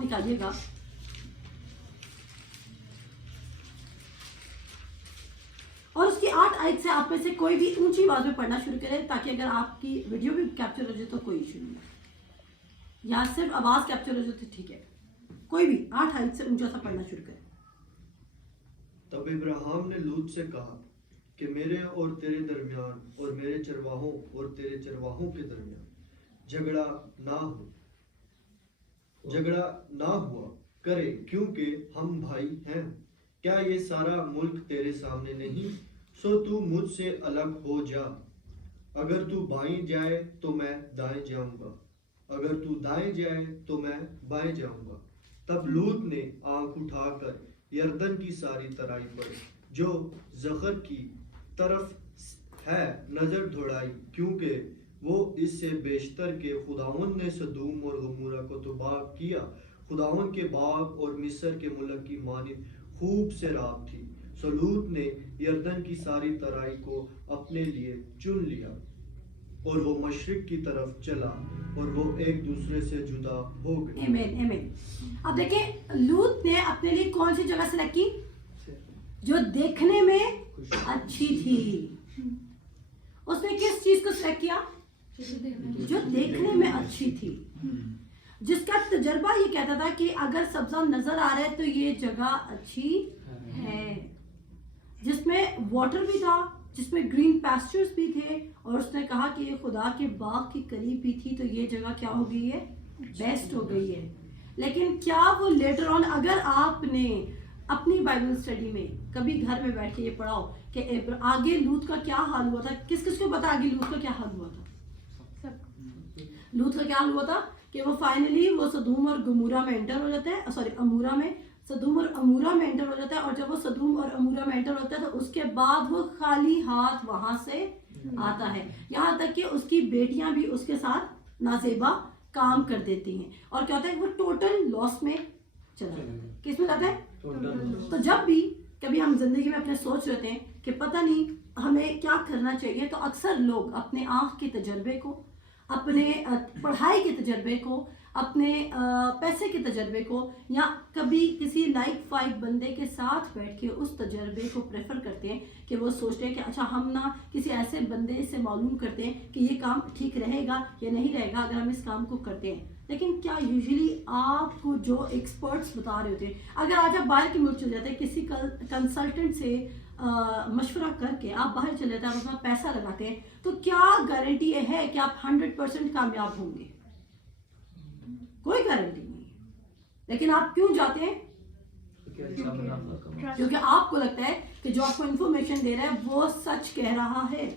آپ نکالیے گا. اور اس کی 8 آیت سے آپ میں سے کوئی بھی اونچی آواز میں پڑھنا شروع کرے, تاکہ اگر آپ کی ویڈیو بھی کیپچر ہو جائے تو کوئی ایشو نہیں ہے, یا صرف آواز کیپچر ہو جائے تو ٹھیک ہے. کوئی بھی 8 آیت سے اونچا سا پڑھنا شروع کرے. تب ابراہیم نے لوط سے کہا کہ میرے اور تیرے درمیان اور میرے چرواہوں اور تیرے چرواہوں کے درمیان جھگڑا نہ ہوا کرے, کیونکہ ہم بھائی ہیں. کیا یہ سارا ملک تیرے سامنے نہیں؟ سو تو مجھ سے الگ ہو جا. اگر تو بائیں جائے تو میں دائیں جاؤں گا, اگر تو دائیں جائے تو میں بائیں جاؤں گا. تب لوط نے آنکھ اٹھا کر یردن کی ساری ترائی پر جو زخر کی طرف ہے نظر دوڑائی, کیونکہ وہ اس سے بیشتر کہ خداوند نے سدوم اور گمورہ کو تباہ کیا. خداوند کے باغ اور مصر کے ملک کی مانند خوب سیراب تھی. سو لوط نے یردن کی ساری ترائی کو اپنے لیے چن لیا اور وہ مشرق کی طرف چلا اور وہ ایک دوسرے سے جدا ہو گئے. آمین آمین. اب دیکھیں لوط نے اپنے لیے کون سی جگہ سلیکٹ کی جو دیکھنے میں اچھی تھی. اس نے کس چیز کو سلیکٹ کیا جو دیکھنے میں اچھی تھی, جس کا تجربہ یہ کہتا تھا کہ اگر سبزہ نظر آ رہا ہے تو یہ جگہ اچھی ہے, جس میں واٹر بھی تھا, جس میں گرین پیسچرز بھی تھے, اور اس نے کہا کہ یہ خدا کے باغ کے قریب بھی تھی, تو یہ جگہ کیا ہو گئی ہے, بیسٹ ہو گئی ہے. لیکن کیا وہ لیٹر آن, اگر آپ نے اپنی بائبل اسٹڈی میں کبھی گھر میں بیٹھ کے یہ پڑھا ہو کہ آگے لوط کا کیا حال ہوا تھا, کس کس کو پتا آگے لوط کا کیا حال ہوا تھا؟ لوط کا کیا حال ہوا تھا کہ وہ فائنلی وہ سدوم اور گمورہ میں انٹر ہو جاتا ہے, سوری امورہ میں, سدوم اور امورہ میں انٹر ہو جاتا ہے. اور جب وہ سدوم اور امورہ میں انٹر ہوتا ہے تو اس کے بعد وہ خالی ہاتھ وہاں سے آتا ہے, یہاں تک کہ اس کی بیٹیاں بھی اس کے ساتھ نازیبا کام کر دیتی ہیں. اور کیا ہوتا ہے, وہ ٹوٹل لاس میں چلا جاتا ہے. کس میں جاتا ہے؟ تو جب بھی کبھی ہم زندگی میں اپنے سوچ رہتے ہیں کہ پتہ نہیں ہمیں کیا کرنا چاہیے, تو اکثر لوگ اپنے آنکھ کے تجربے کو, اپنے پڑھائی کے تجربے کو, اپنے پیسے کے تجربے کو, یا کبھی کسی لائک فائک بندے کے ساتھ بیٹھ کے اس تجربے کو پریفر کرتے ہیں کہ وہ سوچتے ہیں کہ اچھا ہم نا کسی ایسے بندے سے معلوم کرتے ہیں کہ یہ کام ٹھیک رہے گا یا نہیں رہے گا اگر ہم اس کام کو کرتے ہیں. لیکن کیا یوزلی آپ کو جو ایکسپرٹس بتا رہے ہوتے ہیں, اگر آج آپ باہر کے ملک چل جاتے ہیں, کسی کنسلٹنٹ سے مشورہ کر کے آپ باہر چلے جاتے ہیں, آپ اپنا پیسہ لگاتے ہیں, تو کیا گارنٹی یہ ہے کہ آپ 100% کامیاب ہوں گے؟ کوئی گارنٹی نہیں ہے. لیکن آپ کیوں جاتے ہیں؟ کیونکہ آپ کو لگتا ہے کہ جو آپ کو انفارمیشن دے رہا ہے وہ سچ کہہ رہا ہے,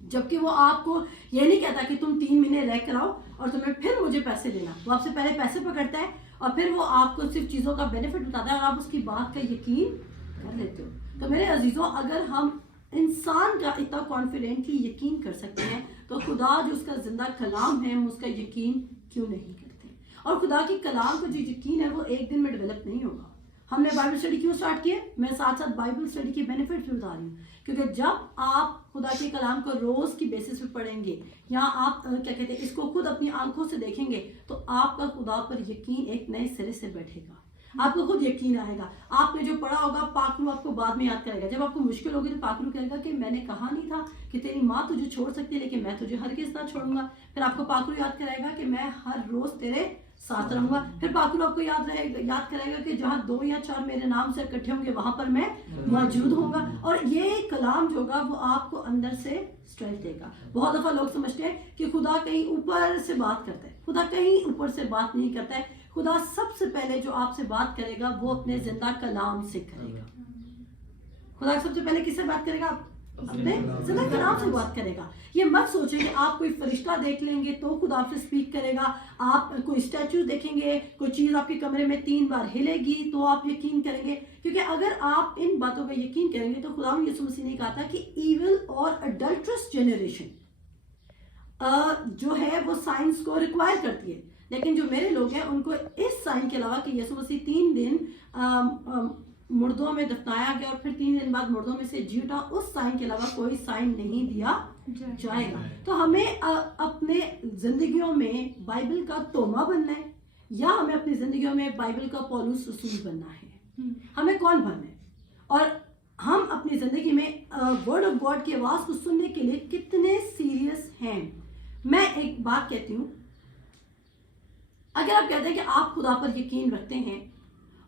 جبکہ وہ آپ کو یہ نہیں کہتا کہ تم 3 مہینے رہ کر آؤ اور تمہیں پھر مجھے پیسے دینا. وہ آپ سے پہلے پیسے پکڑتا ہے اور پھر وہ آپ کو صرف چیزوں کا بینیفٹ بتاتا ہے اور آپ اس کی بات کا یقین کر لیتے ہو. تو میرے عزیزوں, اگر ہم انسان کا اتنا کانفیڈنٹلی یقین کر سکتے ہیں تو خدا جو اس کا زندہ کلام ہے ہم اس کا یقین کیوں نہیں کرتے؟ اور خدا کے کلام کا جو یقین ہے وہ ایک دن میں ڈیولپ نہیں ہوگا. ہم نے بائبل اسٹڈی کیوں اسٹارٹ کیا؟ میں ساتھ ساتھ بائبل اسٹڈی کے بینیفٹس بھی بتا رہی ہوں, کیونکہ جب آپ خدا کے کلام کو روز کی بیسس پہ پڑھیں گے یا آپ کیا کہتے ہیں اس کو خود اپنی آنکھوں سے دیکھیں گے تو آپ کا خدا پر یقین ایک نئے سرے سے بیٹھے گا. آپ کو خود یقین آئے گا. آپ نے جو پڑھا ہوگا پاکلو آپ کو بعد میں یاد کرے گا. جب آپ کو مشکل ہوگی تو پاکلو کہے گا کہ میں نے کہا نہیں تھا کہ تیری ماں تجھے چھوڑ سکتی ہے, لیکن میں تجھے ہرگز نہ چھوڑوں گا. پھر آپ کو پاکلو یاد کرائے گا کہ میں ہر روز تیرے ساتھ رہوں گا. پھر پاکلو آپ کو یاد کرائے گا کہ جہاں 2 یا 4 میرے نام سے اکٹھے ہوں گے وہاں پر میں موجود ہوں گا. اور یہ کلام جو ہوگا وہ آپ کو اندر سے اسٹرینتھ دے گا. بہت دفعہ لوگ سمجھتے ہیں کہ خدا کہیں اوپر سے بات کرتا ہے. خدا کہیں اوپر سے بات نہیں کرتا ہے. خدا سب سے پہلے جو آپ سے بات کرے گا وہ اپنے زندہ کلام سے کرے گا. خدا سب سے پہلے کس سے بات کرے گا؟ اپنے زندہ کلام سے بات کرے گا. یہ مت سوچیں کہ آپ کوئی فرشتہ دیکھ لیں گے تو خدا آپ سے سپیک کرے گا. آپ کوئی اسٹیچو دیکھیں گے, کوئی چیز آپ کے کمرے میں 3 بار ہلے گی تو آپ یقین کریں گے. کیونکہ اگر آپ ان باتوں پہ یقین کریں گے تو خدا یسوع مسیح نے کہا تھا کہ ایول اور اڈلٹرس جنریشن جو ہے وہ سائنس کو ریکوائر کرتی ہے, لیکن جو میرے لوگ ہیں ان کو اس سائن کے علاوہ کہ یسوع مسیح 3 دن مردوں میں دفنایا گیا اور پھر 3 دن بعد مردوں میں سے جی اٹھا, اس سائن کے علاوہ کوئی سائن نہیں دیا جائے گا. تو ہمیں اپنے زندگیوں میں بائبل کا تومہ بننا ہے, یا ہمیں اپنی زندگیوں میں بائبل کا پولس رسول بننا ہے؟ ہمیں کون بننا ہے؟ اور ہم اپنی زندگی میں ورڈ آف گاڈ کی آواز کو سننے کے لیے کتنے سیریس ہیں؟ میں ایک بات کہتی ہوں، اگر آپ کہتے ہیں کہ آپ خدا پر یقین رکھتے ہیں،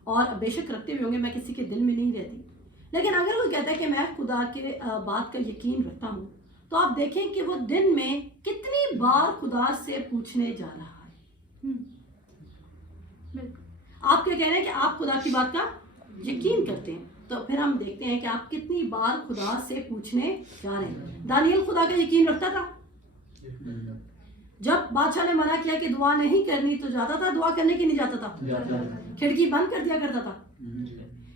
اور بے شک رکھتے بھی ہوں گے، میں کسی کے دل میں نہیں رہتی، لیکن اگر وہ کہتا ہے کہ میں خدا کے بات کا یقین رکھتا ہوں، تو آپ دیکھیں کہ وہ دن میں کتنی بار خدا سے پوچھنے جا رہا ہے۔ بالکل، آپ کیا کہہ رہے ہیں کہ آپ خدا کی بات کا یقین کرتے ہیں، تو پھر ہم دیکھتے ہیں کہ آپ کتنی بار خدا سے پوچھنے جا رہے ہیں۔ دانیل خدا کا یقین رکھتا تھا، جب بادشاہ نے منع کیا کہ دعا نہیں کرنی تو جاتا تھا دعا کرنے کی، نہیں جاتا تھا، کھڑکی بند کر دیا کرتا تھا،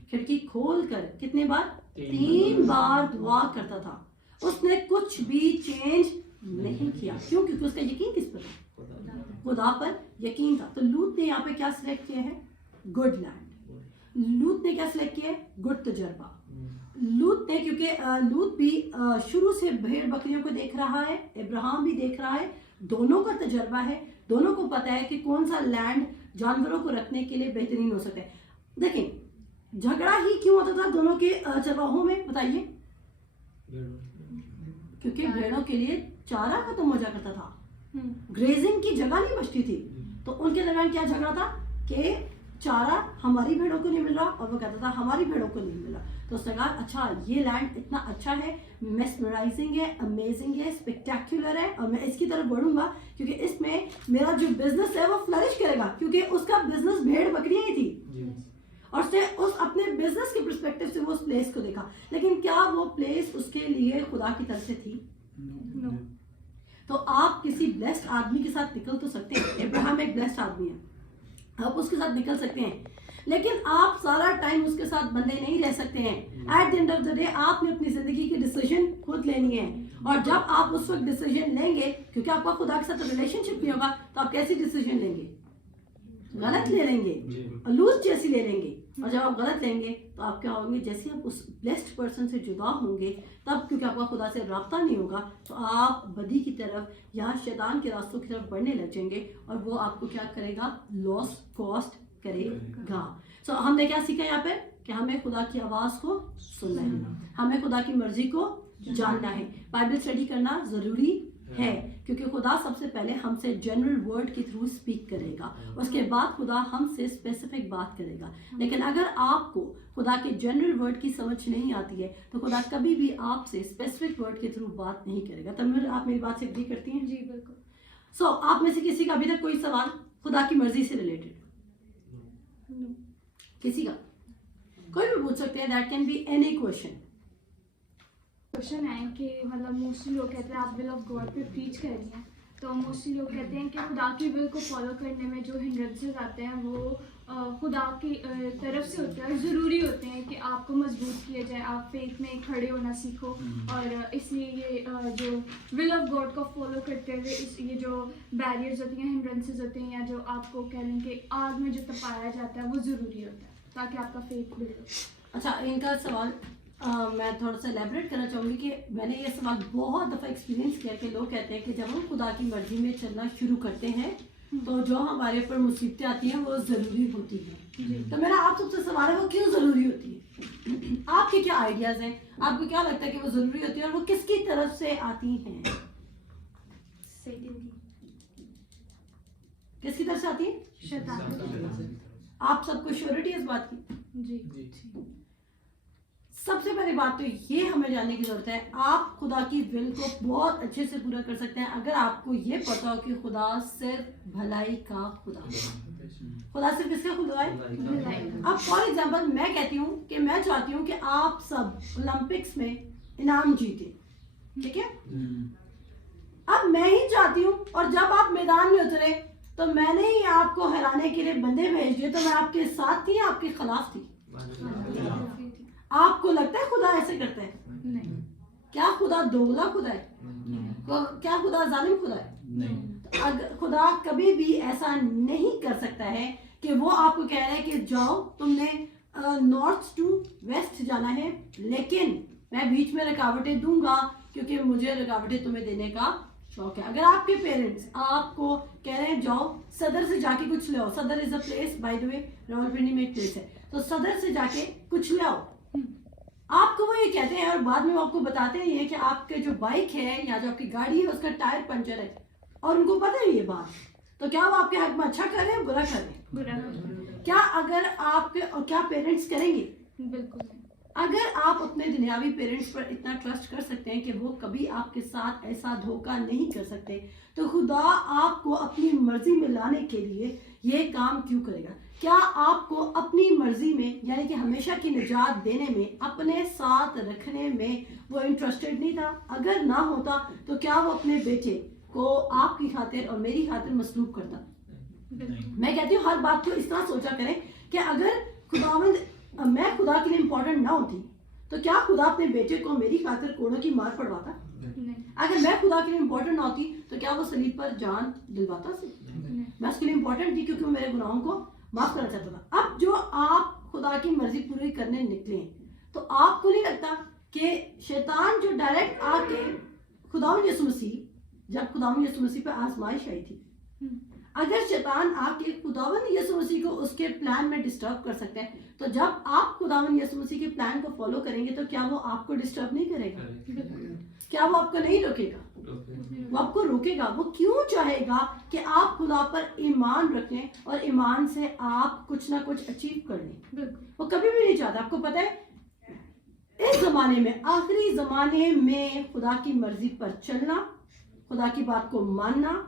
کھڑکی کھول کر کتنے بار؟ 3 بار دعا کرتا تھا۔ اس نے کچھ بھی چینج نہیں کیا، کیوں؟ کیونکہ اس کا یقین کس پر تھا؟ خدا پر یقین تھا۔ تو لوط نے یہاں پہ کیا سلیکٹ کیا ہے؟ Good land. لوط نے کیا سلیکٹ کیا ہے؟ گڈ تجربہ۔ لوط نے، کیونکہ لوط بھی شروع سے بھیڑ بکریوں کو دیکھ رہا ہے، ابراہیم بھی دیکھ رہا ہے، دونوں کا تجربہ ہے، دونوں کو پتہ ہے کہ کون سا لینڈ جانوروں کو رکھنے کے لیے بہترین ہو سکتا ہے۔ دیکھیں جھگڑا ہی کیوں ہوتا تھا دونوں کے چرواہوں میں؟ بتائیے۔ کیونکہ بھیڑوں کے لیے چارہ ختم ہو جا کرتا تھا، گریزنگ کی جگہ نہیں بچتی تھی، تو ان کے درمیان کیا جھگڑا تھا کہ چارہ ہماری بھیڑوں کو نہیں مل رہا، اور وہ کہتا تھا ہماری بھیڑوں کو نہیں مل رہا۔ تو اس نے کہا اچھا یہ لینڈ اتنا اچھا ہے، میسمرائزنگ ہے، امیزنگ ہے، اسپیکٹیکولر ہے، اور میں اس کی طرف بڑھوں گا کیونکہ اس میں میرا جو بزنس ہے وہ فلرش کرے گا، کیونکہ اس کا بزنس بھیڑ بکریاں ہی تھی، اور اس نے اپنے بزنس کے پرسپیکٹو سے وہ اس پلیس کو دیکھا۔ لیکن کیا وہ پلیس اس کے لیے خدا کی طرف سے تھی؟ تو آپ کسی بلیسڈ آدمی کے ساتھ نکل تو سکتے ہیں، ابراہیم ایک بلیسڈ آدمی ہے، آپ اس کے ساتھ نکل سکتے ہیں، لیکن آپ سارا ٹائم اس کے ساتھ بندے نہیں رہ سکتے ہیں۔ At the end of the day آپ نے اپنی زندگی کی ڈیسیژن خود لینی ہے، اور جب آپ اس وقت ڈیسیژن لیں گے، کیونکہ آپ کا خدا کے ساتھ ریلیشن شپ نہیں ہوگا، تو آپ کیسی ڈیسیژن لیں گے؟ غلط لے لیں گے، لوز جیسی لے لیں گے، اور جب آپ غلط لیں گے تو آپ کیا ہوں گے؟ جیسے آپ اس بلیسڈ پرسن سے جدا ہوں گے، تب کیونکہ آپ کا خدا سے رابطہ نہیں ہوگا، تو آپ بدی کی طرف یا شیطان کے راستوں کی طرف بڑھنے لگ جائیں گے، اور وہ آپ کو کیا کرے گا؟ لاس کاسٹ کرے گا۔ سو ہم نے کیا سیکھا یہاں پہ؟ کہ ہمیں خدا کی آواز کو سننا ہے، ہمیں خدا کی مرضی کو جاننا ہے، بائبل اسٹڈی کرنا ضروری ہے، کیونکہ خدا سب سے پہلے ہم سے جنرل ورڈ کے تھرو اسپیک کرے گا، اس کے بعد خدا ہم سے اسپیسیفک بات کرے گا۔ لیکن اگر آپ کو خدا کے جنرل ورڈ کی سمجھ نہیں آتی ہے تو خدا کبھی بھی آپ سے اسپیسیفک ورڈ کے تھرو بات نہیں کرے گا۔ تب آپ میری بات سے اگری کرتی ہیں؟ جی بالکل۔ سو آپ میں سے کسی کا ابھی تک کوئی سوال خدا کی مرضی سے ریلیٹڈ؟ کسی کا؟ کوئی بھی پوچھ سکتے ہیں، that can be any question. Question ہے کہ مطلب موسٹلی لوگ کہتے ہیں آپ ول آف گاڈ پہ پریچ کر رہی ہیں، تو موسٹلی لوگ کہتے ہیں کہ خدا کی ول کو فالو کرنے میں جو ہنڈرنسز آتے ہیں وہ خدا کی طرف سے ہوتے ہیں، اور ضروری ہوتے ہیں کہ آپ کو مضبوط کیا جائے، آپ فیتھ میں کھڑے ہونا سیکھو، اور اس لیے یہ جو ول آف گاڈ کو فالو کرتے ہوئے یہ جو بیریئرز ہوتی ہیں، ہنڈرنسز ہوتے ہیں، یا جو آپ کو کہہ لیں کہ آگ میں جو تپایا جاتا ہے وہ ضروری ہوتا ہے تاکہ آپ کا فیتھ بلڈ ہو۔ اچھا ان کا سوال میں تھوڑا سا ایلیبریٹ کرنا چاہوں گی کہ میں نے یہ سوال بہت دفعہ ایکسپیرینس کیا کہ لوگ کہتے ہیں کہ جب ہم خدا کی مرضی میں چلنا شروع کرتے ہیں تو جو ہمارے اوپر مصیبتیں آتی ہیں وہ ضروری ہوتی ہیں۔ تو میرا آپ سب سے سوال ہے وہ کیوں ضروری ہوتی ہے؟ آپ کے کیا آئیڈیاز ہیں؟ آپ کو کیا لگتا ہے کہ وہ ضروری ہوتی ہے، اور وہ کس کی طرف سے آتی ہیں؟ کس کی طرف سے آتی ہیں؟ شیطان۔ آپ سب کو شیورٹی ہے اس بات کی؟ جی۔ سب سے پہلی بات تو یہ ہمیں جاننے کی ضرورت ہے، آپ خدا کی ول کو بہت اچھے سے پورا کر سکتے ہیں اگر آپ کو یہ پتا ہو کہ خدا صرف بھلائی کا خدا ہے۔ خدا صرف کس کا خدا ہے؟ اب فار ایگزامپل میں کہتی ہوں کہ میں چاہتی ہوں کہ آپ سب اولمپکس میں انعام جیتے، ٹھیک ہے؟ اب میں ہی چاہتی ہوں، اور جب آپ میدان میں اترے تو میں نے ہی آپ کو ہرانے کے لیے بندے بھیج دیے، تو میں آپ کے ساتھ تھی، آپ کے خلاف تھی؟ آپ کو لگتا ہے خدا ایسے کرتا ہے؟ نہیں۔ کیا خدا دوگلا خدا ہے؟ کیا خدا ظالم خدا ہے؟ نہیں۔ خدا کبھی بھی ایسا نہیں کر سکتا ہے کہ وہ آپ کو کہہ رہے ہیں کہ جاؤ تم نے نارتھ ٹو ویسٹ جانا ہے، لیکن میں بیچ میں رکاوٹیں دوں گا کیونکہ مجھے رکاوٹیں تمہیں دینے کا شوق ہے. اگر آپ کے پیرنٹس آپ کو کہہ رہے ہیں جاؤ صدر سے جا کے کچھ لے آؤ, صدر از اے پلیس بائی دا وے, راولپنڈی میں ایک پلیس ہے, تو صدر سے جا کے کچھ لے آؤ, آپ کو وہ یہ کہتے ہیں اور بعد میں وہ آپ کو بتاتے ہیں یہ کہ آپ کے جو بائک ہے یا جو آپ کی گاڑی ہے اس کا ٹائر پنچر ہے, اور ان کو پتہ ہے یہ بات, تو کیا وہ آپ کے حق میں اچھا کر رہے ہیں برا کر رہے ہیں؟ کیا اگر آپ کے اور کیا پیرنٹس کریں گے؟ بالکل. اگر آپ اپنے دنیاوی پیرنٹس پر اتنا ٹرسٹ کر سکتے ہیں کہ وہ کبھی آپ کے ساتھ ایسا دھوکہ نہیں کر سکتے, تو خدا آپ کو اپنی مرضی میں لانے کے لیے یہ کام کیوں کرے گا؟ کیا آپ کو اپنی مرضی میں یعنی کہ ہمیشہ کی نجات دینے میں, اپنے ساتھ رکھنے میں وہ انٹرسٹڈ نہیں تھا؟ اگر نہ ہوتا تو کیا وہ اپنے بیٹے کو آپ کی خاطر اور میری خاطر مصلوب کرتا؟ میں کہتی ہوں ہر بات کو اس طرح سوچا کریں کہ اگر میں خدا کے لیے امپورٹنٹ نہ ہوتی تو کیا خدا اپنے بیٹے کو میری خاطر کوڑوں کی مار پڑواتا؟ اگر میں خدا کے لیے امپورٹنٹ نہ ہوتی تو کیا وہ صلیب پر جان دلواتا سے؟ میں اس کے لیے امپورٹنٹ تھی کیونکہ وہ میرے گناہوں کو معاف کرنا چاہتا تھا. اب جو آپ خدا کی مرضی پوری کرنے نکلے ہیں تو آپ کو نہیں لگتا کہ شیطان جو ڈائریکٹ آ کے خداوند یسوع مسیح, جب خداوند یسوع مسیح پہ آزمائش آئی تھی, اگر شیطان آ کے خداوند یسوع مسیح کو اس کے پلان میں ڈسٹرب کر سکتے ہیں, تو جب آپ خداوند یسوع مسیح کے پلان کو فالو کریں گے تو کیا وہ آپ کو ڈسٹرب نہیں کرے گا؟ کیا وہ آپ کو نہیں روکے گا؟ وہ آپ کو روکے گا. وہ کیوں چاہے گا کہ آپ خدا پر ایمان رکھیں اور ایمان سے آپ کچھ نہ کچھ اچیو کر لیں؟ وہ کبھی بھی نہیں چاہتا. آپ کو پتہ ہے اس زمانے میں, آخری زمانے میں خدا کی مرضی پر چلنا, خدا کی بات کو ماننا,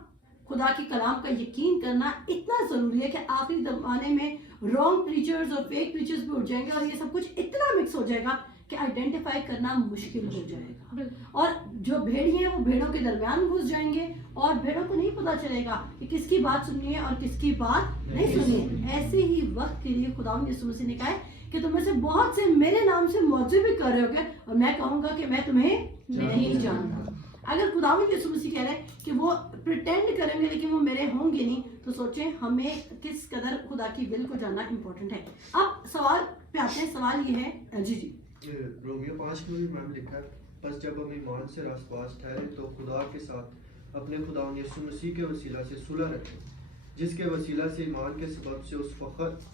خدا کی کلام کا یقین کرنا اتنا ضروری ہے کہ آخری زمانے میں رانگ پریچرز اور فیک پریچرز بھی اٹھ جائیں گے, اور یہ سب کچھ اتنا مکس ہو جائے گا کہ آئیڈینٹیفائی کرنا مشکل ہو جائے گا. اور جو بھیڑی ہیں وہ بھیڑوں کے درمیان گھس جائیں گے اور بھیڑوں کو نہیں پتا چلے گا کہ کس کی بات سننی ہے اور کس کی بات نہیں سننی ہے. ایسے ہی وقت کے لیے خداوند یسوع مسیح نے کہا ہے کہ تم میں سے بہت سے میرے نام سے معجزے بھی کر رہے ہو گے اور میں کہوں گا کہ میں تمہیں نہیں جانتا. اگر خداوند یسوع مسیح کہہ رہے ہیں کہ وہ پریٹینڈ کریں گے لیکن وہ میرے ہوں گے نہیں, تو سوچیں ہمیں کس قدر خدا کی ول کو جاننا امپورٹنٹ ہے. اب سوال پہ آتے ہیں. سوال یہ ہے جی رومیو 5 میں بھی میم لکھا ہے, بس جب ہم ایمان سے راست باز ٹھہرے تو خدا کے ساتھ اپنے خداوند یسوع مسیح کے وسیلہ سے صلح رکھیں, جس کے وسیلہ سے ایمان کے سبب سے اس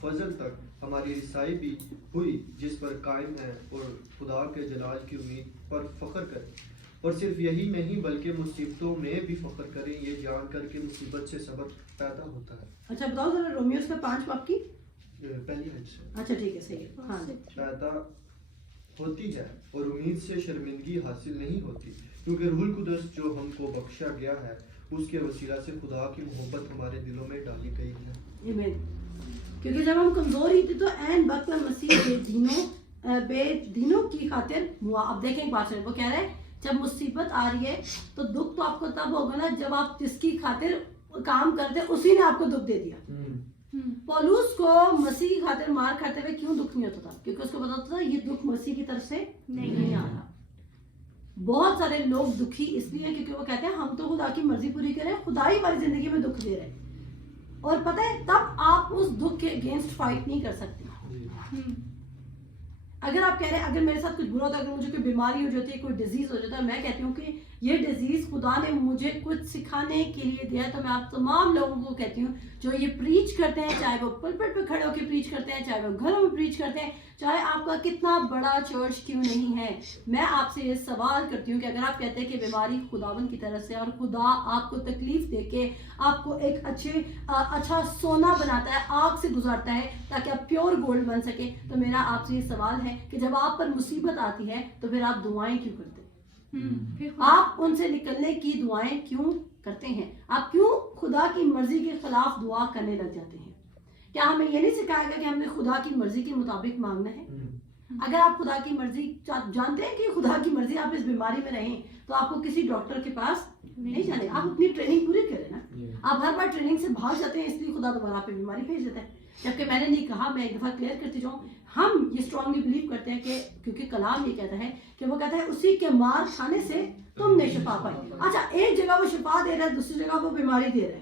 فضل تک ہماری رسائی بھی ہوئی جس پر قائم ہے, اور خدا کے جلال کی امید پر فخر کریں. اور صرف یہی نہیں بلکہ مصیبتوں میں بھی فخر کریں, یہ جان کر کے مصیبت سے سبق پیدا ہوتا ہے. اچھا بتاؤ ذرا رومیوز کا 5 باب کی پہلی حد سے اچھا ٹھیک ہے صحیح ہے. ہاں پیدا ہوتی ہے اور امید سے شرمندگی حاصل نہیں ہوتی, کیونکہ روح القدس جو ہم کو بخشا گیا ہے اس کے وسیلہ سے خدا کی محبت ہمارے دلوں میں ڈالی گئی ہے. آمین. کیونکہ جب ہم کمزور ہی تھے تو عین وقت میں مسیح بے دینوں کی خاطر ہوا. اب دیکھیں ایک بات ہے, وہ کہہ رہے ہیں جب مصیبت آ رہی ہے تو دکھ تو آپ کو تب ہوگا نا جب آپ جس کی خاطر کام کرتے اسی نے آپ کو دکھ دے دیا. پولوس کو مسیح کی خاطر مار کھاتے ہوئے کیوں دکھ نہیں ہوتا تھا؟ کیونکہ اس کو پتا ہوتا تھا یہ دکھ مسیح کی طرف سے نہیں آ رہا. بہت سارے لوگ دکھی اس لیے کیونکہ وہ کہتے ہیں ہم تو خدا کی مرضی پوری کریں, خدا ہی ہماری زندگی میں دکھ دے رہے ہیں. اور پتہ ہے تب آپ اس دکھ کے اگینسٹ فائٹ نہیں کر سکتے. اگر آپ کہہ رہے ہیں اگر میرے ساتھ کچھ برا ہوتا ہے, اگر مجھے کوئی بیماری ہو جاتی ہے, کوئی ڈیزیز ہو جاتا ہے, میں کہتی ہوں کہ یہ ڈیزیز خدا نے مجھے کچھ سکھانے کے لیے دیا. تو میں آپ تمام لوگوں کو کہتی ہوں جو یہ پریچ کرتے ہیں, چاہے وہ پلپٹ پہ کھڑے ہو کے پریچ کرتے ہیں, چاہے وہ گھروں میں پریچ کرتے ہیں, چاہے آپ کا کتنا بڑا چرچ کیوں نہیں ہے, میں آپ سے یہ سوال کرتی ہوں کہ اگر آپ کہتے ہیں کہ بیماری خداوند کی طرف سے اور خدا آپ کو تکلیف دے کے آپ کو ایک اچھا سونا بناتا ہے, آگ سے گزارتا ہے تاکہ آپ پیور گولڈ بن سکیں, تو میرا آپ سے یہ سوال ہے کہ جب آپ پر مصیبت آتی ہے تو پھر آپ دعائیں کیوں کرتے ہیں؟ آپ ان سے نکلنے کی دعائیں کیوں کرتے ہیں؟ آپ کیوں خدا کی مرضی کے خلاف دعا کرنے لگ جاتے ہیں؟ کیا ہمیں یہ نہیں سکھایا گیا کہ ہم نے خدا کی مرضی کے مطابق مانگنا ہے؟ اگر آپ خدا کی مرضی جانتے ہیں کہ خدا کی مرضی آپ اس بیماری میں رہیں تو آپ کو کسی ڈاکٹر کے پاس نہیں جانے, آپ اپنی ٹریننگ پوری کریں نا. آپ ہر بار ٹریننگ سے بھاگ جاتے ہیں اس لیے خدا دوبارہ آپ پہ بیماری بھیج دیتا ہے. جبکہ میں نے نہیں کہا, میں ایک دفعہ کلیئر کرتی جاؤں, ہم یہ اسٹرانگلی بلیو کرتے ہیں کہ کیونکہ کلام یہ کہتا ہے کہ وہ کہتا ہے اسی کے مار کھانے سے تم نے شفا پائی. اچھا ایک جگہ وہ شفا دے رہا ہے, دوسری جگہ وہ بیماری دے رہا ہے,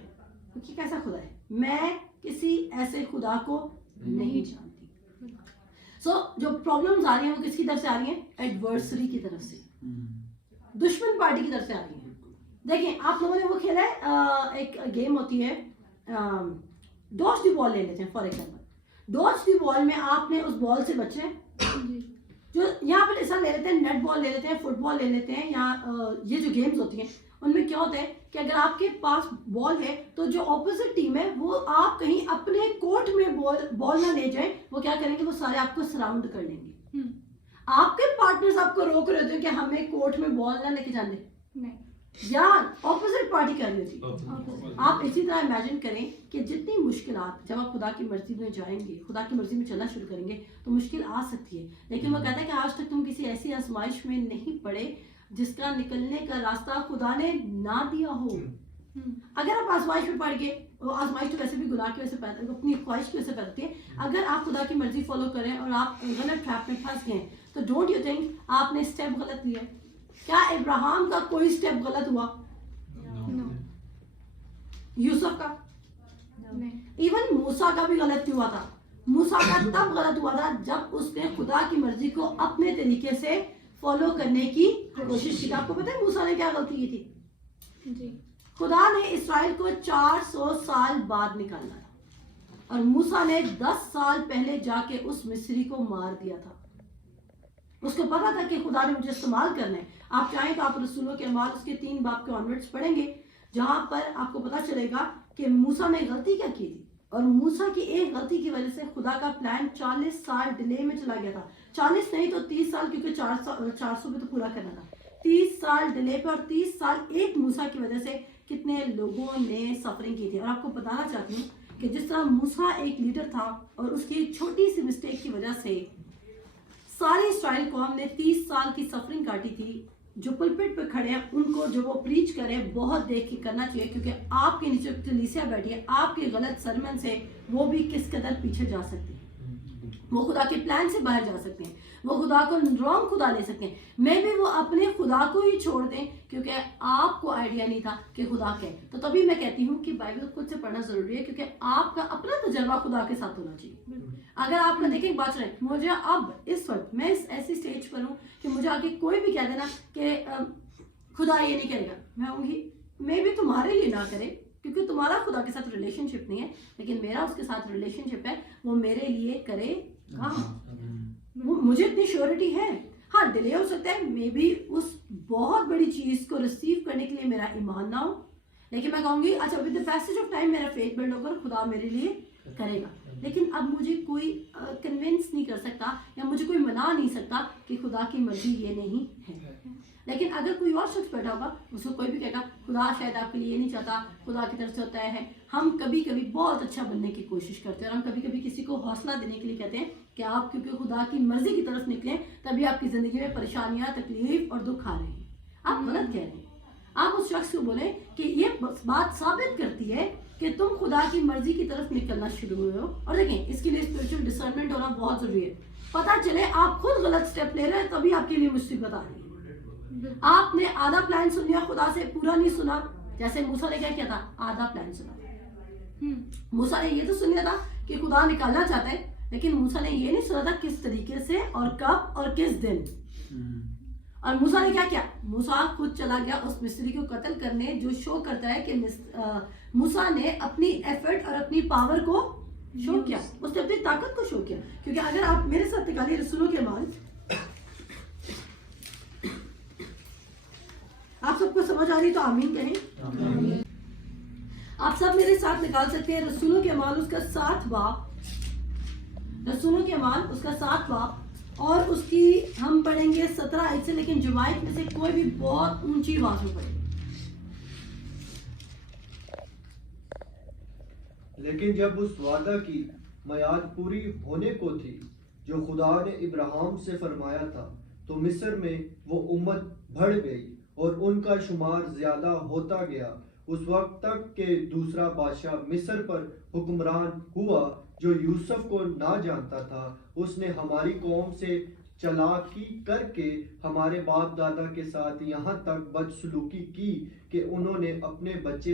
کیونکہ کیسا خدا ہے؟ میں کسی ایسے خدا کو نہیں جانتی. جو پرابلمز آ رہی ہیں وہ کس کی طرف سے آ رہی ہیں؟ ایڈورسری کی طرف سے, دشمن پارٹی کی طرف سے آ رہی ہیں. دیکھیں آپ لوگوں نے وہ کھیلا ہے ایک گیم ہوتی ہے ڈاج دی بال لے لیتے ہیں فار ایگزامپل. ڈاج دی بال میں آپ نے اس بال سے بچنا ہے. جو یہاں پر ایسا لے لیتے ہیں نیٹ بال لے لیتے ہیں, فٹ بال لے لیتے ہیں, یا یہ جو گیمز ہوتی ہیں ان میں کیا ہوتا ہے کہ اگر آپ کے پاس بال ہے تو جو اپوزٹ ٹیم ہے وہ آپ کہیں اپنے کورٹ میں بال نہ لے جائیں, وہ کیا کریں گے, وہ سارے آپ کو سراؤنڈ کر لیں گے. آپ کے پارٹنرز آپ کو روک رہے ہوتے ہیں کہ ہمیں کورٹ میں بال نہ لے کے جانے, یا اپوزٹ پارٹی کر رہی ہوتی. آپ اسی طرح امیجن کریں کہ جتنی مشکلات, جب آپ خدا کی مرضی میں جائیں گے, خدا کی مرضی میں چلنا شروع کریں گے تو مشکل آ سکتی ہے, لیکن وہ کہتا ہے کہ آج تک تم کسی ایسی آزمائش میں نہیں پڑے جس کا نکلنے کا راستہ خدا نے نہ دیا ہو. اگر آپ آزمائش میں پڑ گئے, وہ آزمائش تو ویسے بھی گناہ کی وجہ سے پیدا, اپنی خواہش کی وجہ سے پیدا ہوتی ہے. اگر آپ خدا کی مرضی فالو کریں اور آپ غلط ٹریپ میں پھنس گئے تو ڈونٹ یو تھنک آپ نے اسٹیپ غلط لیا. کیا ابراہم کا کوئی اسٹیپ غلط ہوا؟ یوسف کا, ایون موسیٰ کا بھی غلط نہیں ہوا تھا. موسیٰ کا تب غلط ہوا تھا جب اس نے خدا کی مرضی کو اپنے طریقے سے فالو کرنے کی کوشش کی. آپ کو پتہ ہے موسیٰ نے کیا غلطی کی تھی؟ خدا نے اسرائیل کو 400 سال بعد نکالنا تھا اور موسیٰ نے 10 سال پہلے جا کے اس مصری کو مار دیا تھا. اس کو پتا تھا کہ خدا نے مجھے استعمال کرنا ہے. آپ چاہیں تو آپ رسولوں کے اعمال اس کے 3 باب کے آنورڈز پڑھیں گے, جہاں پر آپ کو پتا چلے گا کہ موسیٰ نے غلطی کیا کی تھی, اور موسیٰ کی ایک غلطی کی وجہ سے خدا کا پلان 40 سال ڈیلے میں چلا گیا تھا. 40 نہیں تو 30 سال, کیونکہ 400 میں تو پورا کرنا تھا. 30 سال ڈیلے پہ, اور 30 سال ایک موسیٰ کی وجہ سے کتنے لوگوں نے سفرنگ کی تھی. اور آپ کو بتانا چاہتی ہوں کہ جس طرح موسیٰ ایک لیڈر تھا اور اس کی ایک چھوٹی سی مسٹیک کی وجہ سے ساری اسرائیل قوم نے 30 سال کی سفرنگ کاٹی تھی. جو پلپٹ پہ کھڑے ہیں ان کو جو وہ پریچ کریں بہت دیکھ کے کرنا چاہیے, کیونکہ آپ کے نیچے کلیسیا بیٹھی ہے, آپ کے غلط سرمن سے وہ بھی کس قدر پیچھے جا سکتے ہیں, وہ خدا کے پلان سے باہر جا سکتے ہیں, وہ خدا کو رانگ خدا لے سکتے ہیں. میں بھی وہ اپنے خدا کو ہی چھوڑ دیں کیونکہ آپ کو آئیڈیا نہیں تھا کہ خدا کیا ہے. تو تبھی میں کہتی ہوں کہ بائبل خود سے پڑھنا ضروری ہے, کیونکہ آپ کا اپنا تجربہ خدا کے ساتھ ہونا چاہیے. اگر آپ نے دیکھیں بات رہے, مجھے اب اس وقت میں اس ایسی سٹیج پر ہوں کہ مجھے آگے کوئی بھی کہہ دینا کہ خدا یہ نہیں کرے گا, میں ہوں گی میں بھی تمہارے لیے نہ کرے, کیونکہ تمہارا خدا کے ساتھ ریلیشن شپ نہیں ہے, لیکن میرا اس کے ساتھ ریلیشن شپ ہے, وہ میرے لیے کرے گا. مجھے اتنی شیورٹی ہے. ہاں ڈیلے ہو سکتا ہے, میں بھی اس بہت بڑی چیز کو ریسیو کرنے کے لیے میرا ایمان نہ ہو, لیکن میں کہوں گی اچھا with the passage of time میرا فیتھ بلڈ ہوگا, خدا میرے لیے کرے گا. لیکن اب مجھے کوئی کنونس نہیں کر سکتا یا مجھے کوئی منا نہیں سکتا کہ خدا کی مرضی یہ نہیں ہے. لیکن اگر کوئی اور شخص بیٹھا ہوگا, اس کو کوئی بھی کہے گا خدا شاید آپ کے لیے یہ نہیں چاہتا, خدا کی طرف سے ہوتا ہے. ہم کبھی کبھی بہت اچھا بننے کی کوشش کرتے ہیں, اور ہم کبھی کبھی کسی کو حوصلہ دینے کے لیے کہتے ہیں کہ آپ کیونکہ خدا کی مرضی کی طرف نکلیں تبھی آپ کی زندگی میں پریشانیاں, تکلیف اور دکھ آ رہے ہیں. آپ غلط کہہ رہے ہیں. آپ اس شخص کو بولیں کہ یہ بات ثابت کرتی ہے کہ تم خدا کی مرضی کی طرف نکلنا شروع ہوئے ہو. اور دیکھیں اس کے لیے اسپرچل ڈسرنمنٹ ہونا بہت ضروری ہے. پتہ چلے آپ خود غلط اسٹیپ لے رہے ہیں تبھی آپ کے لیے مصیبت آ رہی ہے. آپ نے آدھا پلان سن لیا, خدا سے پورا نہیں سنا. جیسے موسیٰ نے کیا کیا تھا, آدھا پلان سنا. موسیٰ نے یہ تو سن لیا تھا کہ خدا نکالنا چاہتا ہے, لیکن موسیٰ نے یہ نہیں سنا تھا کس طریقے سے اور کب اور کس دن. اور موسیٰ نے کیا کیا, موسیٰ خود چلا گیا اس مصری کو قتل کرنے, جو شو کرتا ہے کہ موسیٰ نے اپنی ایفرٹ اور اپنی پاور کو شو کیا, اس نے اپنی طاقت کو شو کیا. کیونکہ اگر آپ میرے ساتھ نکالیے رسولوں کے اعمال, آپ سب کو سمجھ آ رہی تو آمین کہیں. آپ سب میرے ساتھ نکال سکتے ہیں رسولوں کے اعمال اس کا 7 باب, رسولوں کے اعمال اس کا 7 باب, اور اس کی ہم پڑھیں گے 17 آیت سے, لیکن جماعت میں سے کوئی بھی بہت اونچی آواز میں پڑھے. لیکن جب اس وعدہ کی میعاد پوری ہونے کو تھی جو خدا نے ابراہیم سے فرمایا تھا, تو مصر میں وہ امت بڑھ گئی اور ان کا شمار زیادہ ہوتا گیا, اس وقت تک کہ دوسرا بادشاہ مصر پر حکمران ہوا جو یوسف کو نہ جانتا تھا. اس نے ہماری قوم سے چالاکی کر کے ہمارے باپ دادا کے ساتھ یہاں تک بدسلوکی کی کہ انہوں نے اپنے بچے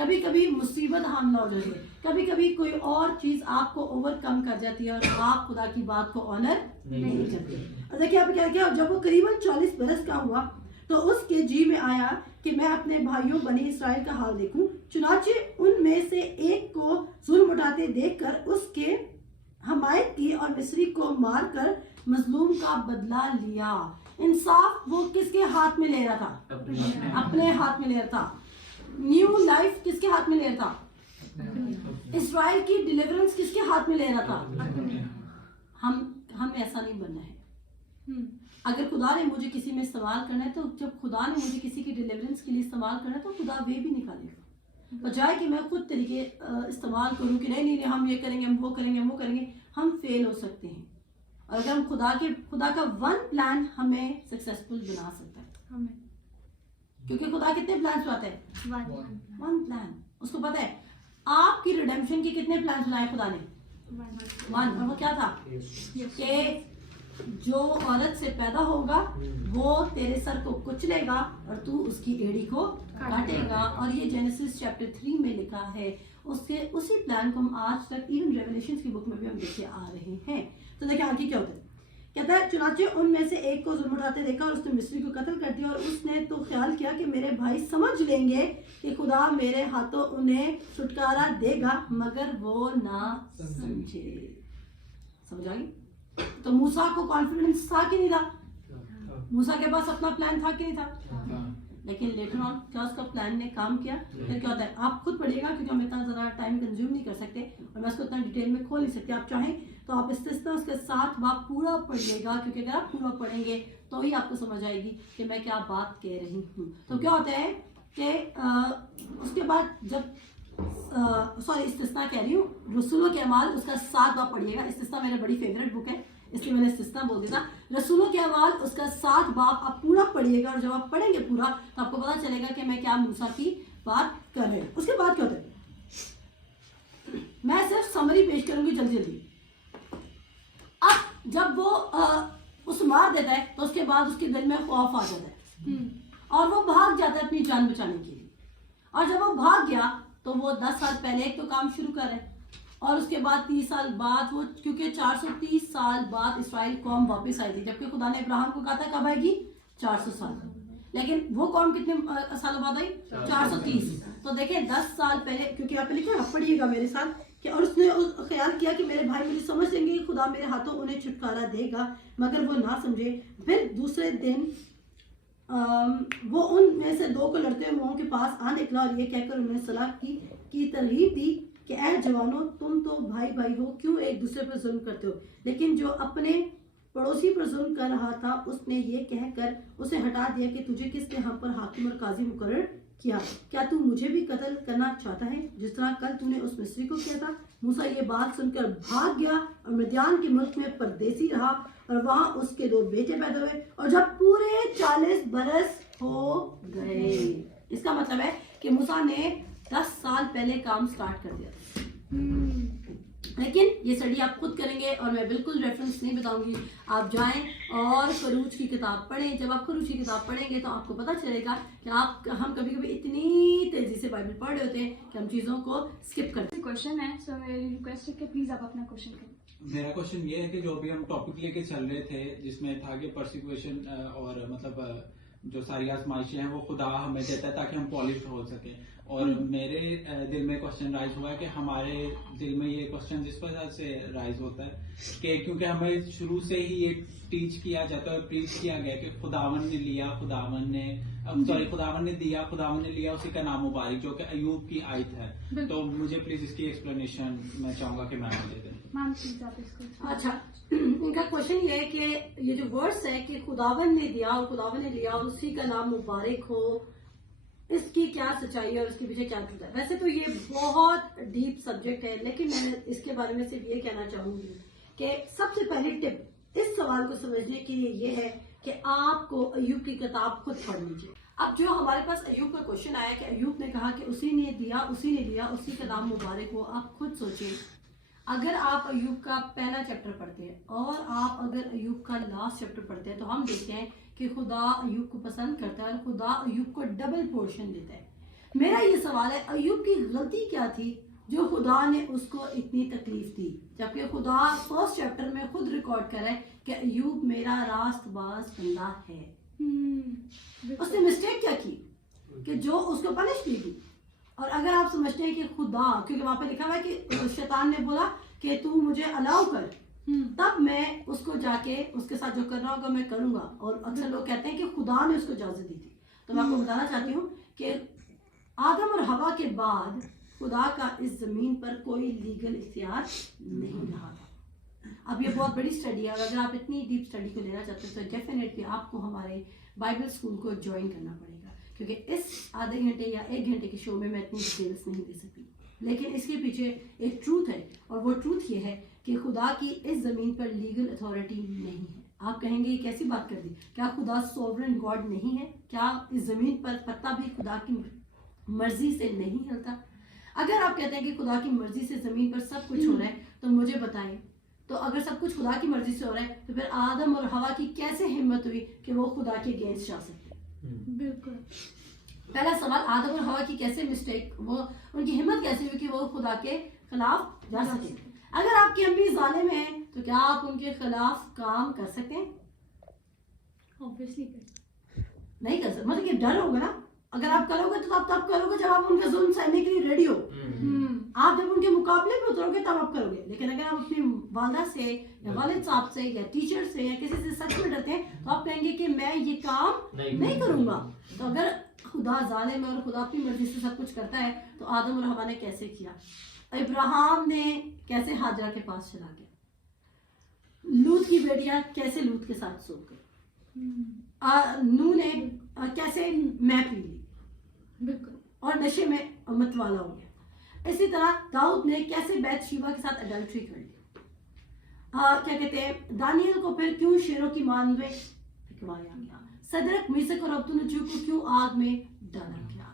کبھی کبھی مصیبت حاملہ ہو جاتی ہے, کبھی کبھی کوئی اور چیز آپ کو اوور کم کر جاتی ہے اور آپ خدا کی بات کو آنر نہیں کرتے. اور دیکھیے آپ کیا کیا, جب وہ قریباً 40 برس کا ہوا تو اس کے جی میں آیا کہ میں اپنے بھائیوں بنی اسرائیل کا حال دیکھوں. چنانچہ ان میں سے ایک کو ظلم اٹھاتے دیکھ کر اس کے حمایت کی اور مصری کو مار کر مظلوم کا بدلہ لیا. انصاف وہ کس کے ہاتھ میں لے رہا تھا؟ اپنے ہاتھ میں لے رہا تھا. نیو لائف کس کے ہاتھ میں لے رہا تھا؟ اسرائیل کی ڈیلیورنس کس کے ہاتھ میں لے رہا تھا؟ ہم ایسا نہیں بننا ہے. اگر خدا نے مجھے کسی میں استعمال کرنا ہے تو جب خدا نے مجھے کسی کی ڈیلیورنس کے لیے استعمال کرنا ہے تو خدا وے بھی نکالے گا, بجائے کہ میں خود طریقے استعمال کروں کہ نہیں ہم یہ کریں گے, ہم وہ کریں گے, ہم وہ کریں گے. ہم فیل ہو سکتے ہیں, اور اگر ہم خدا کا ون پلان ہمیں سکسیسفل بنا سکتا ہے, کیونکہ خدا کتنے پلانس بناتا ہے؟ One plan. اس کو پتا ہے آپ کی ریڈیمپشن کے کتنے پلانس بنائے خدا نے؟ ون. اور وہ کیا تھا کہ جو عورت سے پیدا ہوگا وہ تیرے سر کو کچلے گا اور تو اس کی ایڑی کو کاٹے گا. اور یہ جینیسس چیپٹر 3 میں لکھا ہے. اسی پلان کو ہم آج تک ایون ریولیشنز کی بک میں بھی ہم دیکھتے آ رہے ہیں. تو دیکھیں آگے کیا ہوتا ہے. کہتا ہے چنانچہ ان میں سے ایک کو ظلم اٹھاتے دیکھا اور اس نے مصری کو قتل کر دیا, اور اس نے تو خیال کیا کہ میرے بھائی سمجھ لیں گے کہ خدا میرے ہاتھوں انہیں چھٹکارا دے گا, مگر وہ نہ سمجھے. سمجھ آئی؟ تو موسیٰ کو کانفیڈنس تھا کہ نہیں تھا؟ موسیٰ کے پاس اپنا پلان تھا کہ نہیں تھا؟ لیکن لیٹر آن کیا اس کا پلان نے کام کیا؟ پھر کیا ہوتا ہے آپ خود پڑھیے گا, کیونکہ ہم اتنا زیادہ ٹائم کنزیوم نہیں کر سکتے اور میں اس کو اتنا ڈیٹیل میں کھول نہیں سکتے. آپ چاہیں تو آپ استثنا اس کے ساتھ بات پورا پڑھیے گا, کیونکہ اگر آپ پورا پڑھیں گے تو ہی آپ کو سمجھ آئے گی کہ میں کیا بات کہہ رہی ہوں. تو کیا ہوتا ہے کہ اس کے بعد جب استثنا کہہ رہی ہوں, رسولوں کے اعمال اس کا 7 باب پڑھیے گا. استثنا میرا بڑی فیوریٹ بک ہے, اس لیے میں نے استثنا بول دیا تھا. رسولوں کے اعمال اس کا 7 باب آپ پورا پڑھیے گا, اور جب آپ پڑھیں گے پورا تو آپ کو پتا چلے گا کہ میں کیا موسیٰ کی بات کر رہے ہیں. اس کے بعد کیا ہوتا ہے, میں صرف سمری پیش کروں گی جلدی جلدی. اب جب وہ اس مار دیتا ہے تو اس کے بعد اس کے دل میں خوف آ جاتا ہے اور وہ بھاگ جاتا ہے اپنی جان بچانے کے لیے. اور جب وہ بھاگ گیا تو وہ 10 سال پہلے ایک تو کام شروع کرے, اور اس کے بعد 30 سال بعد وہ, کیونکہ 430 سال بعد اسرائیل قوم واپس آئی تھی, جبکہ خدا نے ابراہیم کو کہا تھا کب آئے گی؟ 400 سال. لیکن وہ قوم کتنے سالوں بعد آئی؟ 430. تو دیکھیں 10 سال پہلے, کیونکہ آپ لکھیں آپ پڑھیے گا میرے ساتھ, کہ اور اس نے خیال کیا کہ میرے بھائی مجھے سمجھ لیں گے, خدا میرے ہاتھوں انہیں چھٹکارا دے گا, مگر وہ نہ سمجھے. پھر دوسرے دن وہ ان میں سے 2 کو لڑتے ہوئے کے پاس آ نکلا اور یہ کہہ کر انہیں صلاح کی ترغیب دی کہ اے جوانوں, تم تو بھائی بھائی ہو, کیوں ایک دوسرے پر ظلم کرتے ہو؟ لیکن جو اپنے پڑوسی پر ظلم کر رہا تھا اس نے یہ کہہ کر اسے ہٹا دیا کہ تجھے کس نے ہم پر حاکم اور قاضی مقرر کیا؟ کیا تو مجھے بھی قتل کرنا چاہتا ہے جس طرح کل تو نے اس مصری کو کیا تھا؟ موسیٰ یہ بات سن کر بھاگ گیا اور مدیان کے ملک میں پردیسی رہا, اور وہاں اس کے 2 بیٹے پیدا ہوئے, اور جب پورے 40 برس ہو گئے. اس کا مطلب ہے کہ موسیٰ نے 10 سال پہلے کام سٹارٹ کر دیا. لیکن یہ اسٹڈی آپ خود کریں گے اور میں بالکل ریفرنس نہیں بتاؤں گی. آپ جائیں اور خروج کی کتاب پڑھیں. جب آپ خروج کی کتاب پڑھیں گے تو آپ کو پتہ چلے گا کہ ہم کبھی کبھی اتنی تیزی سے بائبل پڑھ رہے ہوتے ہیں کہ ہم چیزوں کو اسکپ کرتے ہیں. کوشچن ہے, سو میری ریکویسٹ ہے کہ پلیز آپ اپنا کوشچن کریں. میرا کوشچن یہ ہے کہ جو بھی ہم ٹاپک لے کے چل رہے تھے جس میں تھا کہ پرسیکویشن اور مطلب جو ساری آزمائشیں ہیں وہ خدا ہمیں دیتا ہے تاکہ ہم پالشڈ ہو سکیں. اور میرے دل میں کوشچن رائز ہوا ہے کہ ہمارے دل میں یہ کوشچن جس وجہ سے رائز ہوتا ہے کہ کیونکہ ہمیں شروع سے ہی یہ ٹیچ کیا جاتا ہے, پریچ کیا گیا کہ خداوند نے لیا, خداوند نے دیا, خداوند نے لیا, اسی کا نام مبارک, جو کہ ایوب کی آیت ہے. تو مجھے پلیز اس کی ایکسپلینیشن میں چاہوں گا کہ میم دے دیں. اچھا, ان کا کوشچن یہ ہے کہ یہ جو ورڈس ہے کہ خداوند نے دیا اور خداوند نے لیا اور اسی کا نام مبارک ہو, اس کی کیا سچائی ہے اور اس کے پیچھے کیا ٹروت ہے؟ ویسے تو یہ بہت ڈیپ سبجیکٹ ہے, لیکن میں اس کے بارے میں صرف یہ کہنا چاہوں گی کہ سب سے پہلی ٹپ اس سوال کو سمجھنے کے لیے یہ ہے کہ آپ کو ایوب کی کتاب خود پڑھ لیجیے. اب جو ہمارے پاس ایوب کا کوشچن آیا کہ ایوب نے کہا کہ اسی نے دیا, اسی نے لیا, اسی کا نام مبارک ہو, آپ خود سوچیں اگر آپ ایوب کا پہلا چیپٹر پڑھتے ہیں اور آپ اگر ایوب کا لاسٹ چیپٹر پڑھتے ہیں تو ہم دیکھتے ہیں کہ خدا ایوب کو پسند کرتا ہے اور خدا ایوب کو ڈبل پورشن دیتا ہے. میرا یہ سوال ہے ایوب کی غلطی کیا تھی جو خدا نے اس کو اتنی تکلیف دی، جبکہ خدا فرسٹ چیپٹر میں خود ریکارڈ کر رہا ہے کہ ایوب میرا راست باز بندہ ہے. اس نے مسٹیک کیا کی کہ جو اس کو پنش کی تھی. اور اگر آپ سمجھتے ہیں کہ خدا، کیونکہ وہاں پہ لکھا ہوا ہے کہ شیطان نے بولا کہ تو مجھے الاؤ کر، تب میں اس کو جا کے اس کے ساتھ جو کرنا ہوگا میں کروں گا. اور اکثر لوگ کہتے ہیں کہ خدا نے اس کو اجازت دی تھی. تو میں آپ کو بتانا چاہتی ہوں کہ آدم اور حوا کے بعد خدا کا اس زمین پر کوئی لیگل اختیار نہیں رہا تھا. اب یہ بہت بڑی اسٹڈی ہے، اور اگر آپ اتنی ڈیپ اسٹڈی کو لینا چاہتے ہیں تو ڈیفینیٹلی آپ کو ہمارے بائبل اسکول کو جوائن کرنا پڑے گا، کیونکہ اس آدھے گھنٹے یا 1 گھنٹے کے شو میں اتنی ڈیٹیلس نہیں دے سکتی. لیکن اس کے پیچھے ایک ٹروتھ ہے، اور وہ ٹروتھ یہ ہے کہ خدا کی اس زمین پر لیگل اتھارٹی نہیں ہے. آپ کہیں گے یہ کیسی بات کر دی، کیا خدا سوورن گاڈ نہیں ہے؟ کیا اس زمین پر پتا بھی خدا کی مرضی سے نہیں ہلتا؟ اگر آپ کہتے ہیں کہ خدا کی مرضی سے زمین پر سب کچھ ہو رہا ہے تو مجھے بتائیں، تو اگر سب کچھ خدا کی مرضی سے ہو رہا ہے تو پھر آدم اور حوا کی کیسے ہمت ہوئی کہ وہ خدا کے اگینسٹ جا سکتے؟ بالکل. پہلا سوال، آدم اور حوا کی کیسے مسٹیک، وہ ان کی ہمت کیسے ہوئی کہ وہ خدا کے خلاف جا سکے؟ اگر آپ کی امی ظالم ہیں تو کیا آپ ان کے خلاف کام کر سکتے ہیں؟ Obviously نہیں کر سکتے. مطلب کہ ڈر ہوگا نا. اگر آپ کرو گے تو آپ تب کرو گے جب آپ ان کا ظلم سہنے کے لیے ریڈی ہو. آپ جب ان کے مقابلے میں اترو گے تب آپ کرو گے. لیکن اگر آپ اپنی والدہ سے یا والد صاحب سے یا ٹیچر سے یا کسی سے سچ میں ڈرتے ہیں تو آپ کہیں گے کہ میں یہ کام نہیں کروں گا. تو اگر خدا ظالم ہے اور خدا اپنی مرضی سے سب کچھ کرتا ہے تو آدم اور حوا نے کیسے کیا؟ ابراہیم نے کیسے ہاجرہ کے پاس چلا گیا؟ لوط کی بیٹیاں کیسے لوط کے ساتھ سو گئی؟ نوح نے کیسے میں پی لی بالکل اور نشے میں متوالا ہو گیا. اسی طرح داؤد نے کیسے بیت شیبہ کے ساتھ اڈلٹری کر لی. کیا کہتے ہیں، دانیل کو پھر کیوں شیروں کی مان میں پھکوایا گیا. صدرک میثق اور عبدالنجو کو کیوں آگ میں ڈالا گیا.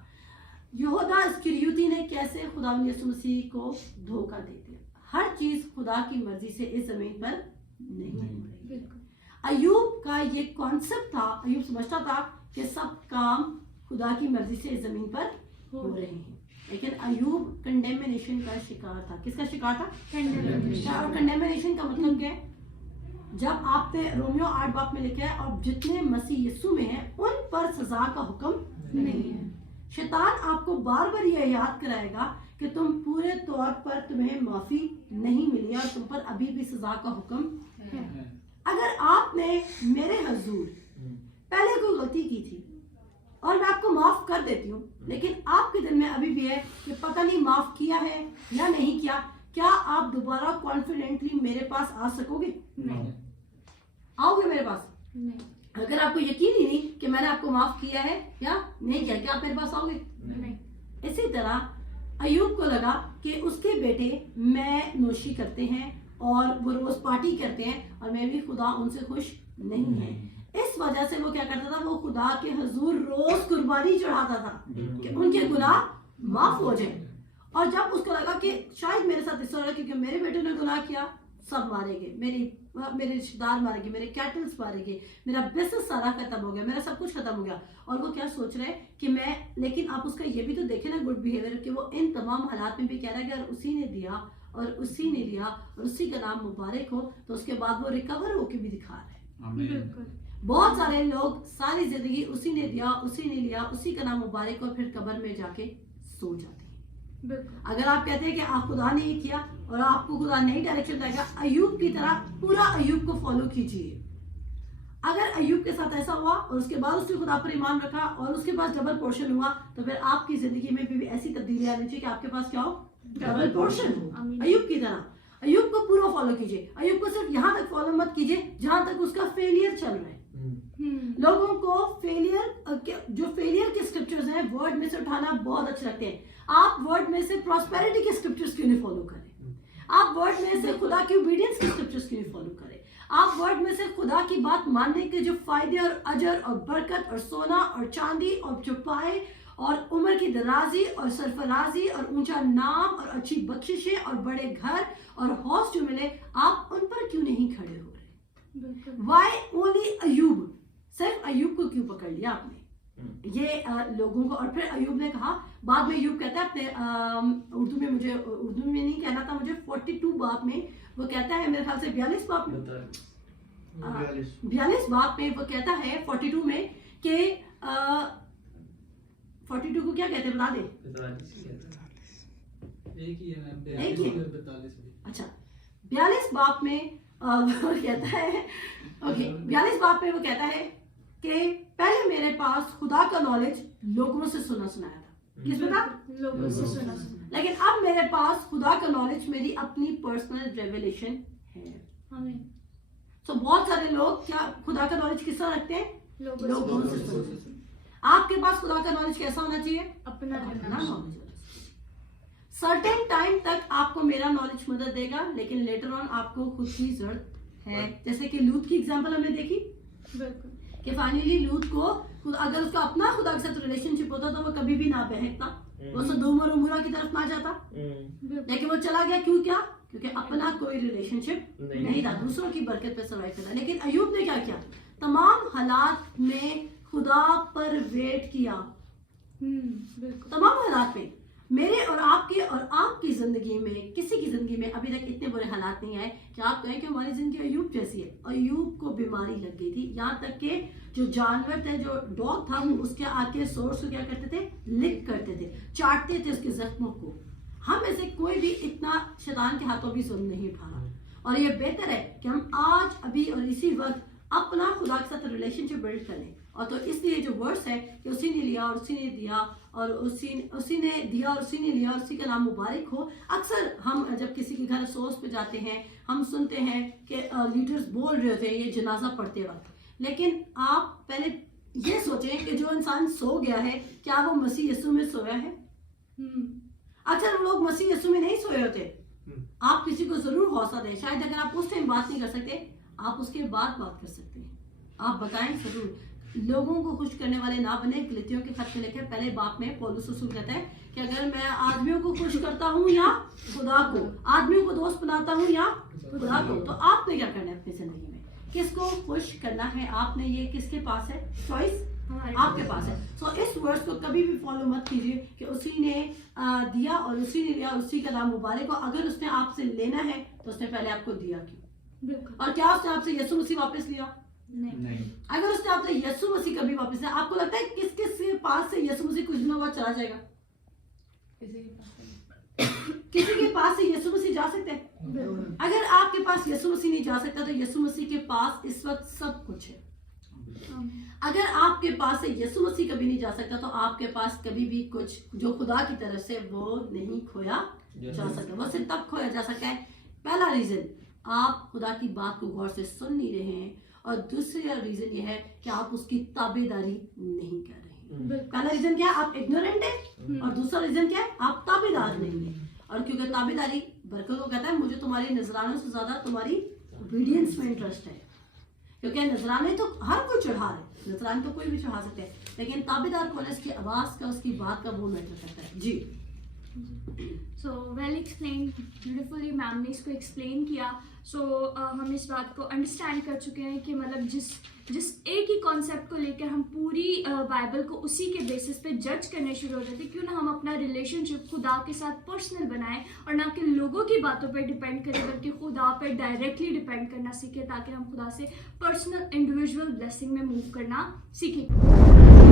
یہودا اسکریوتی نے کیسے خدا یسوع مسیح کو دھوکہ دے دیا. ہر چیز خدا کی مرضی سے اس زمین پر نہیں. بالکل. ایوب کا یہ کانسیپٹ تھا، ایوب سمجھتا تھا کہ سب کام خدا کی مرضی سے اس زمین پر ہو رہے ہیں. لیکن ایوب کنڈیمنیشن کا شکار تھا. کس کا شکار تھا؟ اور کنڈیمنیشن کا مطلب کیا ہے؟ جب آپ نے رومیو 8 باب میں لکھا ہے اور جتنے مسیح یسوع میں ہیں ان پر سزا کا حکم نہیں ہے. شیطان آپ کو بار بار یہ یاد کرائے گا کہ تم پورے طور پر تمہیں معافی نہیں ملی اور تم پر ابھی بھی سزا کا حکم ہے. اگر آپ نے میرے حضور پہلے کوئی غلطی کی تھی اور میں آپ کو معاف کر دیتی ہوں، لیکن آپ کے دل میں ابھی بھی ہے کہ پتہ نہیں معاف کیا ہے یا نہیں کیا، کیا آپ دوبارہ کانفیڈنٹلی میرے پاس آ سکو گے؟ نہیں. آؤ گے میرے پاس؟ نہیں. اگر آپ کو یقین ہی نہیں کہ میں نے آپ کو معاف کیا ہے یا نہیں کیا، کیا آپ میرے پاس آؤ گے؟ نہیں. اسی طرح ایوب کو لگا کہ اس کے بیٹے میں نوشی کرتے ہیں اور وہ روز پارٹی کرتے ہیں اور میں بھی خدا ان سے خوش نہیں ہے. اس وجہ سے وہ کیا کرتا تھا، وہ خدا کے حضور روز قربانی چڑھاتا تھا کہ ان کے گناہ معاف ہو جائیں. اور جب اس کو لگا کہ شاید میرے ساتھ اس طرح کیونکہ میرے بیٹے نے گناہ کیا، سب مارے گئے، میرے رشتے دار مارے گئے، میرے کیٹلز مارے گئے، میرا بزنس سارا ختم ہو گیا، میرا سب کچھ ختم ہو گیا. اور وہ کیا سوچ رہے کہ میں، لیکن آپ اس کا یہ بھی تو دیکھیں نا گڈ بیہیویئر، کہ وہ ان تمام حالات میں بھی کہہ رہا ہے کہ اگر اسی نے دیا اور اسی نے لیا اور اسی کا نام مبارک ہو، تو اس کے بعد وہ ریکور ہو کے بھی دکھا رہے ہیں. بالکل. بہت سارے لوگ ساری زندگی اسی نے دیا، اسی نے لیا، اسی کا نام مبارک ہو، پھر قبر میں جا کے سو جاتے ہیں. بالکل. اگر آپ کہتے ہیں کہ آپ خدا نے یہ کیا اور آپ کو خدا نہیں ڈائریکشن دے گا، ایوب کی طرح پورا ایوب کو فالو کیجیے. اگر ایوب کے ساتھ ایسا ہوا اور اس کے بعد اس نے خدا پر ایمان رکھا اور اس کے پاس ڈبل پورشن ہوا، تو پھر آپ کی زندگی میں بھی ایسی تبدیلی آنی چاہیے کہ آپ کے پاس کیا ہو، ڈبل پورشن ہو. ایوب کی طرح ایوب کو پورا فالو کیجیے. ایوب کو صرف یہاں تک فالو مت کیجیے جہاں تک اس کا فیلئر چل رہا ہے. لوگوں کو فیلئر، جو فیلئر کے اسکرپچرز ہیں ورڈ میں سے اٹھانا بہت اچھے لگتے ہیں. آپ ورڈ میں سے پراسپیرٹی کے اسکرپچرز کیوں نہیں فالو کریں؟ آپ ورڈ میں سے خدا کی اوبیڈینس کے اسکرپچرز کیوں نہیں فالو کریں؟ آپ ورڈ میں سے خدا کی بات ماننے کے جو فائدے اور اجر اور برکت اور سونا اور چاندی اور چوپائے اور عمر کی درازی اور سرفرازی اور اونچا نام اور اچھی بخششیں اور بڑے گھر اور حوض جو ملے، آپ ان پر کیوں نہیں کھڑے ہو رہے؟ بالکل. Why only Ayub? صرف ایوب کو کیوں پکڑ لیا آپ نے؟ یہ لوگوں کو. اور پھر ایوب نے کہا, بعد میں ایوب کہتا ہے اپنے اردو میں, مجھے اردو میں نہیں کہنا تھا, مجھے 42 باب میں وہ کہتا ہے, میرے خیال سے 42 باب میں 42 باب میں وہ کہتا ہے 42 میں کہ 42 کو کیا کہتے ہیں بتا دیں. ایک ہی ہے, ایک ہی. اچھا 42 باب میں وہ کہتا ہے, اوکے 42 باب میں وہ کہتا ہے کہ پہلے میرے پاس خدا کا نالج لوگوں سے سنا سنایا تھا. کس میں تھا؟ لوگوں سے سنا. لیکن اب میرے پاس خدا کا نالج میری اپنی پرسنل ریویلیشن ہے. آمین. تو بہت سارے لوگ کیا خدا کا نالج کس طرح رکھتے ہیں؟ لوگوں سے سنتے ہیں. آپ کے پاس خدا کا نالج کیسا ہونا چاہیے؟ اپنا نالج. سرٹن ٹائم تک آپ کو میرا نالج مدد دے گا, لیکن لیٹر آن آپ کو خود کی ضرورت ہے. جیسے کہ لوط کی ایگزامپل ہم نے دیکھی بالکل کہ فائنلی لوط کو اگر اس کا اپنا خدا کے ساتھ ریلیشن شپ ہوتا تو وہ کبھی بھی نہ بہکتا, وہ سدوم اور عمورہ کی طرف نہ جاتا, لیکن وہ چلا گیا. کیوں؟ کیا؟ کیونکہ اپنا کوئی ریلیشن شپ نہیں تھا, دوسروں کی برکت پہ سروائیو کرتا. لیکن ایوب نے کیا کیا؟ تمام حالات میں خدا پر ویٹ کیا. بالکل تمام حالات میں میرے اور آپ کی زندگی میں, کسی کی زندگی میں ابھی تک اتنے برے حالات نہیں آئے کہ آپ کہیں کہ ہماری زندگی ایوب جیسی ہے. ایوب کو بیماری لگ گئی تھی, یہاں تک کہ جو جانور تھے, جو ڈاگ تھا, وہ اس کے آ کے سورس کو کیا کرتے تھے؟ لک کرتے تھے, چاٹتے تھے اس کے زخموں کو. ہم میں سے کوئی بھی اتنا شیطان کے ہاتھوں بھی ظلم نہیں اٹھا رہا, اور یہ بہتر ہے کہ ہم آج ابھی اور اسی وقت اپنا خدا کے ساتھ ریلیشن شپ بلڈ کریں. اور تو اس لیے جو ورس ہے کہ اسی نے لیا اور اسی نے دیا اور اسی نے دیا اور اسی نے لیا اور اسی کا نام مبارک ہو. اکثر ہم جب کسی کے گھر افسوس پہ جاتے ہیں, ہم سنتے ہیں کہ لیڈرز بول رہے ہوتے ہیں یہ جنازہ پڑھتے وقت, لیکن آپ پہلے یہ سوچیں کہ جو انسان سو گیا ہے کیا وہ مسیح یسوع میں سویا ہے؟ اکثر ہم لوگ مسیح یسوع میں نہیں سوئے ہوتے. آپ کسی کو ضرور حوصلہ دیں, شاید اگر آپ اس ٹائم بات نہیں کر سکتے آپ اس کے بعد بات کر سکتے ہیں. آپ بتائیں ضرور. لوگوں کو خوش کرنے والے نہ بنے. گلتیوں کے خط میں لکھے پہلے باب میں پولس رسول کہتا ہے کہ اگر میں آدمیوں کو خوش کرتا ہوں یا خدا کو, آدمیوں کو دوست بناتا ہوں یا خدا کو, تو آپ نے کیا کرنا ہے اپنی زندگی میں؟ کس کو خوش کرنا ہے آپ نے؟ یہ کس کے پاس ہے چوائس؟ آپ کے پاس ہے. سو اس ورڈ کو کبھی بھی فالو مت کیجیے کہ اسی نے دیا اور اسی نے لیا, اسی کا نام مبارک ہو. اگر اس نے آپ سے لینا ہے تو اس نے پہلے آپ کو دیا کیوں؟ اور کیا اس نے آپ سے یسوع مسیح واپس لیا؟ نہیں. اگر اس نے آپ سے یسوع مسیح کبھی واپس لیا, آپ کو لگتا ہے کس کس کے پاس سے یسوع مسیح کچھ دنوں بعد چلا جائے گا؟ کسی کے پاس سے یسوع مسیح جا سکتے ہیں؟ اگر آپ کے پاس یسوع مسیح نہیں جا سکتا تو یسوع مسیح کے پاس اس وقت سب کچھ ہے. اگر آپ کے پاس سے یسوع مسیح کبھی نہیں جا سکتا تو آپ کے پاس کبھی بھی کچھ جو خدا کی طرف سے وہ نہیں کھویا جا سکتا. وہ صرف تب کھویا جا سکتا ہے. پہلا ریزن, آپ خدا کی بات کو غور سے سن نہیں رہے ہیں, اور دوسرا ریزن یہ ہے کہ آپ اس کی تابع داری نہیں کر رہے ہیں. پہلا ریزن کیا ہے؟ آپ اگنورینٹ ہیں, اور دوسرا ریزن کیا ہے؟ آپ تابع دار نہیں ہیں. اور کیونکہ تابع داری برکت کو کہتا ہے مجھے تمہاری نذرانوں سے زیادہ تمہاری اوبیڈینس میں انٹرسٹ ہے, کیونکہ نذرانے تو ہر کوئی چڑھا رہے, نذرانے تو کوئی بھی چڑھا سکتے ہیں, لیکن تابع دار کون ہے؟ اس کی آواز کا, اس کی بات کا وہ میٹر کرتا ہے. جی سو ویل ایکسپلین, بیوٹیفلی میم نے اس کو ایکسپلین کیا. سو ہم اس بات کو انڈرسٹینڈ کر چکے ہیں کہ مطلب جس ایک ہی کانسیپٹ کو لے کر ہم پوری بائبل کو اسی کے بیسس پہ جج کرنے شروع ہو جاتے, کیوں نہ ہم اپنا ریلیشن شپ خدا کے ساتھ پرسنل بنائیں اور نہ کہ لوگوں کی باتوں پہ ڈپینڈ کریں بلکہ خدا پہ ڈائریکٹلی ڈپینڈ کرنا سیکھیں, تاکہ ہم خدا سے پرسنل انڈیویژول بلیسنگ میں موو کرنا سیکھیں.